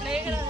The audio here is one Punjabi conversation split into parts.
Play ground.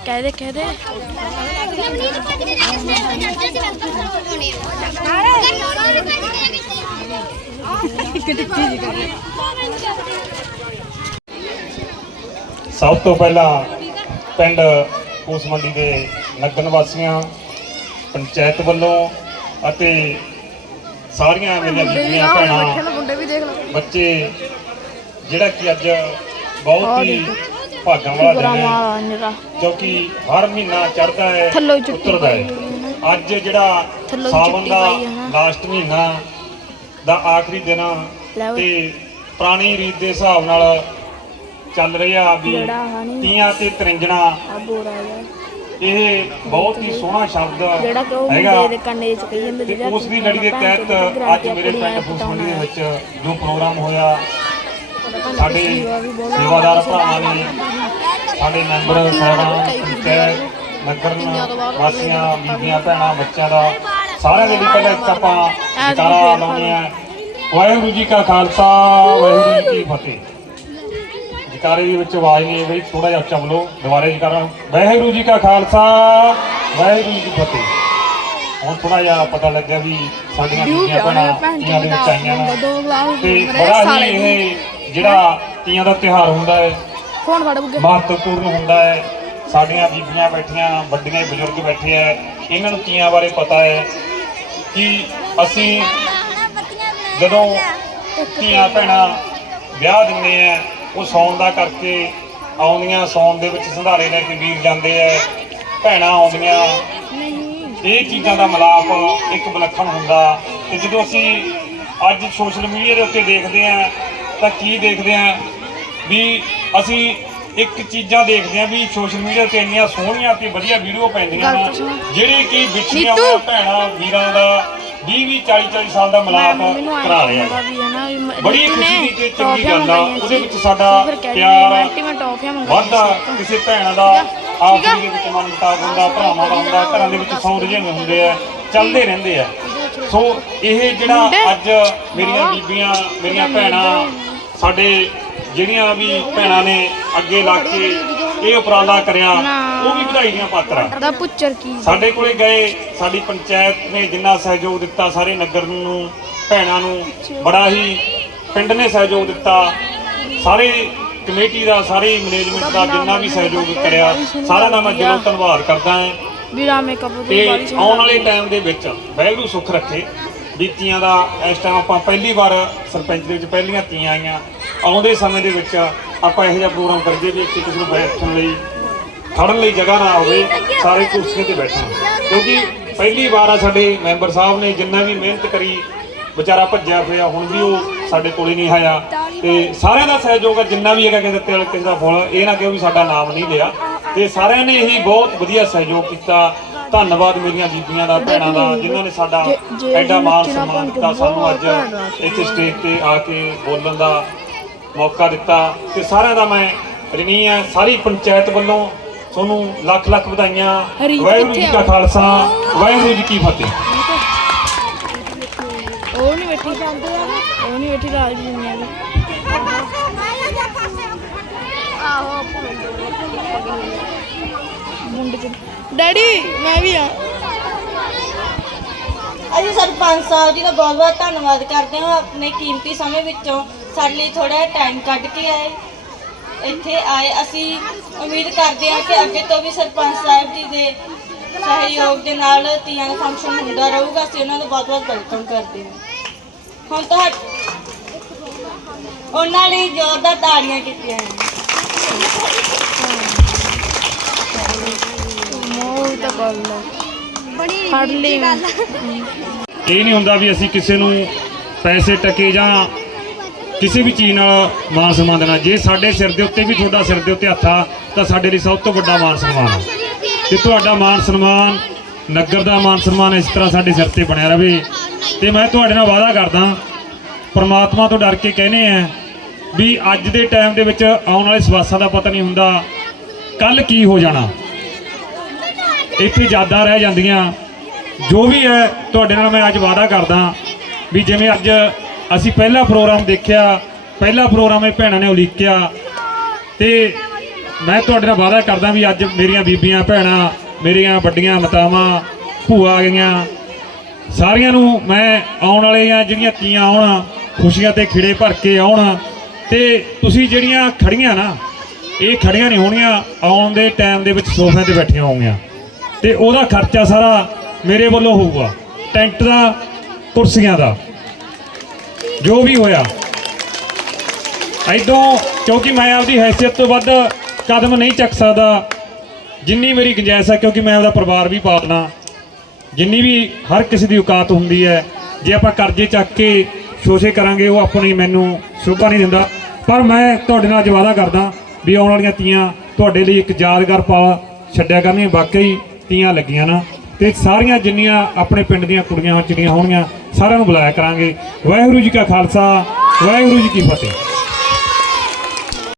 ਕਹਦੇ ਕਹਦੇ ਸਭ ਤੋਂ ਪਹਿਲਾਂ ਪਿੰਡ ਉਸ ਮੰਡੀ ਦੇ ਨਗਰ ਨਿਵਾਸੀਆਂ ਪੰਚਾਇਤ ਵੱਲੋਂ ਅਤੇ ਸਾਰੀਆਂ ਮੇਰੀਆਂ ਬੀਬੀਆਂ ਭੈਣਾਂ ਬੱਚੇ ਜਿਹੜਾ ਕਿ ਅੱਜ ਬਹੁਤ ਹੀ ਭਾਗਾਂ ਵਾਲਾ ਦਿਨ ਹੈ ਮਾਰਾ ਨਿਰਾ ਕਿਉਂਕਿ ਹਰ ਮਹੀਨਾ ਚੜ੍ਹਦਾ ਹੈ ਥੱਲੋਂ ਹੀ ਚੁੱਟੀ ਉਤਰਦਾ ਹੈ ਅੱਜ ਜਿਹੜਾ ਥੱਲੋਂ ਚੁੱਟੀ ਦਾ ਪਾਈ ਹੈ ਨਾ। ਲਾਸਟ ਮਹੀਨਾ ਦਾ ਆਖਰੀ ਦਿਨ ਆ ਲੈ ਓਏ। ਤੇ ਪੁਰਾਣੀ ਰੀਤ ਦੇ ਹਿਸਾਬ ਨਾਲ ਚੱਲ ਰਿਹਾ ਵੀ ਜਿਹੜਾ ਆਹ ਨੀ। ਤੀਆਂ ਤੇ ਤਰਿੰਜਣਾ ਆ ਬੋਰਾ ਜਿਹਾ। ਇਹ ਬਹੁਤ ਹੀ ਸੋਹਣਾ ਸ਼ਬਦ ਜਿਹੜਾ ਕਿ ਉਹ ਹੈਗਾ ਮੁੰਡੇ ਦੇ ਕੰਨੇ ਚ ਕਹੀ ਜਾਂਦੇ ਤੇ ਜਿਹੜਾ ਉਸ ਦੀ ਲੜੀ ਦੇ ਤਹਿਤ ਅੱਜ ਮੇਰੇ ਪਿੰਡ ਫੂਸਮੰਡੀ ਦੇ ਵਿੱਚ ਜੋ ਪ੍ਰੋਗਰਾਮ ਹੋਇਆ। ਸਾਡੇ ਸੇਵਾਦਾਰ ਭਰਾਵਾਂ ਨੇ ਸਾਡੇ ਮੈਂਬਰ ਸਾਹਿਬਾਨ ਪੰਚਾਇਤ ਨਗਰ ਵਾਸੀਆਂ ਬੀਬੀਆਂ ਭੈਣਾਂ ਬੱਚਿਆਂ ਦਾ ਸਾਰਿਆਂ ਦੇ ਲਈ ਪਹਿਲਾਂ ਇੱਕ ਆਪਾਂ ਜਕਾਰਾ ਲਾਉਂਦੇ ਆ ਵਾਹਿਗੁਰੂ ਜੀ ਕਾ ਖਾਲਸਾ ਵਾਹਿਗੁਰੂ ਜੀ ਕੀ ਫਤਿਹ। ਜਕਾਰੇ ਦੇ ਵਿੱਚ ਆਵਾਜ਼ ਨਹੀਂ ਬਈ ਥੋੜਾ ਜਿਹਾ ਉੱਚਾ ਬੋਲੋ ਦੁਬਾਰੇ ਜਕਾਰਾ ਵਾਹਿਗੁਰੂ ਜੀ ਕਾ ਖਾਲਸਾ ਵਾਹਿਗੁਰੂ ਜੀ ਕੀ ਫਤਿਹ। ਹੁਣ ਥੋੜਾ ਜਿਹਾ ਪਤਾ ਲੱਗਿਆ ਵੀ ਸਾਡੀਆਂ ਬੀਬੀਆਂ ਭੈਣਾਂ ਤੀਆਂ ਦੇ ਵਿੱਚ ਆਈਆਂ ਤੇ ਬੜਾ ਹੀ ਇਹ ਜਿਹੜਾ ਤੀਆਂ ਦਾ ਤਿਉਹਾਰ ਹੁੰਦਾ ਹੈ ਫੋਨ ਫੜ ਬੁੱਗੇ ਮਹੱਤਵਪੂਰਨ ਹੁੰਦਾ ਹੈ। ਸਾਡੀਆਂ ਬੀਬੀਆਂ ਬੈਠੀਆਂ ਵੱਡੀਆਂ ਬਜ਼ੁਰਗ ਬੈਠੇ ਆ ਇਹਨਾਂ ਨੂੰ ਤੀਆਂ ਬਾਰੇ ਪਤਾ ਹੈ ਕਿ ਅਸੀਂ ਜਦੋਂ ਧੀਆਂ ਭੈਣਾਂ ਵਿਆਹ ਦਿੰਦੇ ਆ ਉਹ ਸੌਣ ਦਾ ਕਰਕੇ ਆਉਂਦੀਆਂ ਸੌਣ ਦੇ ਵਿੱਚ ਸੰਧਾਰੇ ਲੈ ਕੇ ਵੀਰ ਜਾਂਦੇ ਆ ਭੈਣਾਂ ਆਉਂਦੀਆਂ। ਇਹ ਚੀਜ਼ਾਂ ਦਾ ਮਿਲਾਪ ਇੱਕ ਵਿਲੱਖਣ ਹੁੰਦਾ। ਤੇ ਜਦੋਂ ਅਸੀਂ ਅੱਜ ਸੋਸ਼ਲ ਮੀਡੀਆ ਦੇ ਉੱਤੇ ਦੇਖਦੇ ਆ ਤਾਂ ਕੀ ਦੇਖਦੇ ਆ ਵੀ ਅਸੀਂ ਇੱਕ ਚੀਜ਼ਾਂ ਦੇਖਦੇ ਆ ਵੀ ਸੋਸ਼ਲ ਮੀਡੀਆ ਤੇ ਇੰਨੀਆਂ ਸੋਹਣੀਆਂ ਤੇ ਵਧੀਆ ਵੀਡੀਓ ਪੈਂਦੀਆਂ ਨੇ। ਜਿਹੜੇ ਕਿ ਵਿਛੜੀਆਂ। ਹੋਈਆਂ ਭੈਣਾਂ ਵੀਰਾਂ ਦਾ 20 20 40 40 ਸਾਲ ਦਾ ਮਿਲਾਪ ਕਰਾ ਰਿਹਾ ਬੜੀ ਖੁਸ਼ੀ ਦੀ ਤੇ ਚੰਗੀ ਗੱਲ ਆ ਉਹਦੇ। ਵਿੱਚ ਸਾਡਾ ਪਿਆਰ ਵਾਧਾ। ਕਿਸੇ ਭੈਣਾਂ ਦਾ ਆਪਸ ਦੇ ਵਿੱਚ ਮਨ ਮੁਤਾਬ ਹੁੰਦਾ ਭਰਾਵਾਂ ਦਾ ਹੁੰਦਾ ਘਰਾਂ ਦੇ ਵਿੱਚ ਸੌ ਰੁਝੇਵੇਂ ਹੁੰਦੇ ਆ ਚੱਲਦੇ ਰਹਿੰਦੇ ਆ ਸੋ ਇਹ ਜਿਹੜਾ? ਅੱਜ ਮੇਰੀਆਂ ਬੀਬੀਆਂ ਮੇਰੀਆਂ ਭੈਣਾਂ ਸਾਡੇ ਜਿਹੜੀਆਂ ਵੀ ਭੈਣਾਂ ਨੇ ਅੱਗੇ ਲੱਗ ਕੇ ਇਹ ਉਪਰਾਲਾ ਕਰਿਆ। ਉਹ ਵੀ ਵਧਾਈ ਦੀਆਂ ਪਾਤਰ। ਆ ਦਾ ਪੁੱਚਰ ਕੀ? ਸਾਡੇ ਕੋਲੇ ਗਏ ਸਾਡੀ ਪੰਚਾਇਤ ਨੇ ਜਿੰਨਾ ਸਹਿਯੋਗ ਦਿੱਤਾ ਸਾਰੇ ਨਗਰ ਨੂੰ ਭੈਣਾਂ ਨੂੰ ਬੜਾ ਹੀ ਪਿੰਡ ਨੇ ਸਹਿਯੋਗ ਦਿੱਤਾ। ਸਾਰੇ ਕਮੇਟੀ ਦਾ ਸਾਰੇ ਮੈਨੇਜਮੈਂਟ ਦਾ ਜਿੰਨਾ ਵੀ ਸਹਿਯੋਗ ਕਰਿਆ ਸਾਰਿਆਂ ਦਾ ਮੈਂ ਦਿਲੋਂ ਧੰਨਵਾਦ ਕਰਦਾ ਹਾਂ। ਵੀਰਾ ਮੇਕਅਪ ਦੀ ਆਉਣ ਵਾਲੇ ਟਾਈਮ ਦੇ ਵਿੱਚ ਵਾਹਿਗੁਰੂ ਸੁੱਖ ਰੱਖੇ। ਨੀਤੀਆਂ ਦਾ ਇਸ ਟਾਈਮ ਆਪਾਂ ਪਹਿਲੀ ਵਾਰ ਸਰਪੰਚ ਦੇ ਵਿੱਚ ਪਹਿਲੀਆਂ ਤੀਆਂ ਆਈਆਂ। ਆਉਂਦੇ ਸਮੇਂ ਦੇ ਵਿੱਚ ਆਪਾਂ ਇਹੋ ਜਿਹਾ ਪ੍ਰੋਗਰਾਮ ਕਰਦੇ ਵੀ ਇੱਥੇ ਕਿਸੇ ਨੂੰ ਬੈਠਣ ਲਈ ਖੜਨ ਲਈ ਜਗ੍ਹਾ ਨਾ ਹੋਵੇ, ਸਾਰੇ ਕੁਰਸੀਆਂ ਤੇ ਬੈਠਣ। ਕਿਉਂਕਿ ਪਹਿਲੀ ਵਾਰ ਆ ਸਾਡੇ ਮੈਂਬਰ ਸਾਹਿਬ ਨੇ ਜਿੰਨਾ ਵੀ ਮਿਹਨਤ ਕਰੀ, ਵਿਚਾਰਾ ਭੱਜਿਆ ਪਿਆ ਹੁਣ ਵੀ ਉਹ ਸਾਡੇ ਕੋਲੇ ਨਹੀਂ ਆਇਆ। ਤੇ ਸਾਰਿਆਂ ਦਾ ਸਹਿਯੋਗ ਆ, ਜਿੰਨਾ ਵੀ ਹੈਗਾ ਕਿਸੇ ਤੇਲ ਕਿਸੇ ਦਾ ਫੁੱਲ, ਇਹ ਨਾ ਕਿਉਂ ਵੀ ਸਾਡਾ ਨਾਮ ਨਹੀਂ ਲਿਆ। ਤੇ ਸਾਰਿਆਂ ਨੇ ਹੀ ਬਹੁਤ ਵਧੀਆ ਸਹਿਯੋਗ ਕੀਤਾ। ਧੰਨਵਾਦ ਮੇਰੀਆਂ ਬੀਬੀਆਂ ਦਾ ਭੈਣਾਂ ਦਾ ਜਿਨ੍ਹਾਂ ਨੇ ਸਾਡਾ ਐਡਾ ਮਾਣ ਸਨਮਾਨ ਦਿੱਤਾ ਸਾਨੂੰ ਅੱਜ। ਇੱਥੇ ਸਟੇਜ ਤੇ ਆ ਕੇ ਬੋਲਣ ਦਾ ਮੌਕਾ ਦਿੱਤਾ ਤੇ ਸਾਰਿਆਂ ਦਾ ਮੈਂ ਰਣੀ ਆ ਸਾਰੀ ਪੰਚਾਇਤ ਵੱਲੋਂ ਤੁਹਾਨੂੰ ਲੱਖ ਲੱਖ ਵਧਾਈਆਂ। ਵਾਹਿਗੁਰੂ ਜੀ ਕਾ ਆ? ਖਾਲਸਾ ਵਾਹਿਗੁਰੂ ਜੀ ਕੀ ਫਤਿਹ। ਉਹ ਨਹੀਂ ਬੈਠੀ ਉਹ ਨਹੀਂ ਬੈਠੀ ਰਾਜ ਦੁਨੀਆ ਦੀ। ਮੁੰਡੇ ਚ ਡੈਡੀ, ਮੈਂ ਵੀ ਆ। ਅਸੀਂ ਸਰਪੰਚ ਸਾਹਿਬ ਜੀ ਦਾ ਬਹੁਤ ਬਹੁਤ ਧੰਨਵਾਦ ਕਰਦੇ ਹਾਂ ਆਪਣੇ ਕੀਮਤੀ ਸਮੇਂ ਵਿੱਚੋਂ ਸਾਡੇ ਲਈ ਥੋੜਾ ਟਾਈਮ ਕੱਢ ਕੇ ਆਏ। ਇੱਥੇ ਆਏ। ਅਸੀਂ ਉਮੀਦ ਕਰਦੇ ਹਾਂ ਕਿ ਅੱਗੇ ਤੋਂ ਵੀ ਸਰਪੰਚ ਸਾਹਿਬ ਜੀ ਦੇ ਸਹਿਯੋਗ ਦੇ ਨਾਲ ਤੀਆਂ ਦਾ ਫੰਕਸ਼ਨ ਹੁੰਦਾ ਰਹੂਗਾ। ਅਸੀਂ ਉਹਨਾਂ ਦਾ ਬਹੁਤ ਬਹੁਤ ਵੈਲਕਮ ਕਰਦੇ ਹਾਂ। ਹੁਣ ਤੁਹਾਡੇ ਉਹਨਾਂ ਲਈ ਜ਼ੋਰਦਾਰ ਤਾੜੀਆਂ ਕੀਤੀਆਂ ਨੇ। ਗੱਲ ਹੈ ਫੜ ਲਈ ਇਹ ਨਹੀਂ ਹੁੰਦਾ ਵੀ ਅਸੀਂ ਕਿਸੇ ਨੂੰ ਪੈਸੇ ਟਕੇ ਜਾਂ ਕਿਸੇ ਵੀ ਚੀਜ਼ ਨਾਲ ਮਾਨ ਸਨਮਾਨ ਦੇਣਾ। ਜੇ ਸਾਡੇ ਸਿਰ ਦੇ ਉੱਤੇ ਵੀ ਤੁਹਾਡਾ ਸਿਰ ਦੇ ਉੱਤੇ ਹੱਥ ਆ ਤਾਂ ਸਾਡੇ ਲਈ ਸਭ ਤੋਂ ਵੱਡਾ ਮਾਨ ਸਨਮਾਨ ਹੈ ਤੇ ਤੁਹਾਡਾ ਮਾਨ ਸਨਮਾਨ ਨਗਰ ਦਾ ਮਾਨ ਸਨਮਾਨ ਇਸ ਤਰ੍ਹਾਂ ਸਾਡੇ ਸਿਰ ਤੇ ਬਣਿਆ ਰਵੇ। ਤੇ ਮੈਂ ਤੁਹਾਡੇ ਨਾਲ ਵਾਅਦਾ ਕਰਦਾ ਪਰਮਾਤਮਾ ਤੋਂ ਡਰ ਕੇ ਕਹਿੰਦੇ ਆ ਵੀ ਅੱਜ ਦੇ ਟਾਈਮ ਦੇ ਵਿੱਚ ਆਉਣ ਵਾਲੇ ਸਵਾਸਾਂ ਦਾ ਪਤਾ ਨਹੀਂ ਹੁੰਦਾ ਕੱਲ ਕੀ ਹੋ ਜਾਣਾ। ਇੱਥੇ ਯਾਦਾਂ ਰਹਿ ਜਾਂਦੀਆਂ। ਜੋ ਵੀ ਹੈ, ਤੁਹਾਡੇ ਨਾਲ ਮੈਂ ਅੱਜ ਵਾਅਦਾ ਕਰਦਾ ਵੀ ਜਿਵੇਂ ਅੱਜ ਅਸੀਂ ਪਹਿਲਾ ਪ੍ਰੋਗਰਾਮ ਦੇਖਿਆ, ਪਹਿਲਾ ਪ੍ਰੋਗਰਾਮ ਇਹ ਭੈਣਾਂ ਨੇ ਉਲੀਕਿਆ। ਤੇ ਮੈਂ ਤੁਹਾਡੇ ਨਾਲ ਵਾਅਦਾ ਕਰਦਾ ਵੀ ਅੱਜ ਮੇਰੀਆਂ ਬੀਬੀਆਂ, ਭੈਣਾਂ, ਮੇਰੀਆਂ ਵੱਡੀਆਂ ਮਤਾਵਾਂ, ਭੂਆ ਗਈਆਂ। ਸਾਰਿਆਂ ਨੂੰ ਮੈਂ ਆਉਣ ਵਾਲੀਆਂ ਜਿਹੜੀਆਂ ਤੀਆਂ ਆਉਣ, ਖੁਸ਼ੀਆਂ ਤੇ ਖਿੜੇ ਭਰ ਕੇ ਆਉਣ। ਤੇ ਤੁਸੀਂ ਜਿਹੜੀਆਂ ਖੜੀਆਂ ਨਾ, ਇਹ ਖੜੀਆਂ ਨਹੀਂ ਹੋਣੀਆਂ, ਆਉਣ ਦੇ ਟਾਈਮ ਦੇ ਵਿੱਚ ਸੋਫਿਆਂ ਤੇ ਬੈਠੀਆਂ ਹੋਣਗੀਆਂ। ਤੇ ਉਹਦਾ ਖਰਚਾ ਸਾਰਾ ਮੇਰੇ ਵੱਲੋਂ ਹੋਊਗਾ, ਟੈਂਟ ਦਾ, ਕੁਰਸੀਆਂ ਦਾ, ਜੋ ਵੀ ਹੋਇਆ। ਐਦੋਂ ਕਿਉਂਕਿ ਮੈਂ ਆਪਦੀ ਹੈਸੀਅਤ ਤੋਂ ਵੱਧ ਕਦਮ ਨਹੀਂ ਚੱਕ ਸਕਦਾ, ਜਿੰਨੀ ਮੇਰੀ ਗੁੰਜਾਇਸ਼ ਹੈ ਕਿਉਂਕਿ ਮੈਂ ਆਪਦਾ ਪਰਿਵਾਰ ਵੀ ਪਾਲਣਾ ਜਿੰਨੀ ਵੀ ਹਰ ਕਿਸੇ ਦੀ ਔਕਾਤ ਹੁੰਦੀ ਹੈ, ਜੇ ਆਪਾਂ ਕਰਜ਼ੇ ਚੱਕ ਕੇ ਸ਼ੋਸ਼ੇ ਕਰਾਂਗੇ, ਉਹ ਆਪਣੀ ਮੈਨੂੰ ਸ਼ੋਭਾ ਨਹੀਂ ਦਿੰਦਾ। ਪਰ ਮੈਂ ਤੁਹਾਡੇ ਨਾਲ ਅੱਜ ਵਾਅਦਾ ਕਰਦਾ ਵੀ ਆਉਣ ਵਾਲੀਆਂ ਤੀਆਂ ਤੁਹਾਡੇ ਲਈ ਇੱਕ ਯਾਦਗਾਰ ਪਲ ਛੱਡਿਆ ਕਰਨੀਆਂ ਵਾਕਈ ਤੀਆਂ ਲੱਗੀਆਂ ਨਾ, ਤੇ ਸਾਰੀਆਂ ਜਿੰਨੀਆਂ ਆਪਣੇ ਪਿੰਡ ਦੀਆਂ ਕੁੜੀਆਂ ਚਿੜੀਆਂ ਹੋਣਗੀਆਂ, ਸਾਰਿਆਂ ਨੂੰ ਬੁਲਾਇਆ ਕਰਾਂਗੇ। ਵਾਹਿਗੁਰੂ ਜੀ ਕਾ ਖਾਲਸਾ, ਵਾਹਿਗੁਰੂ ਜੀ ਕੀ ਫਤਿਹ।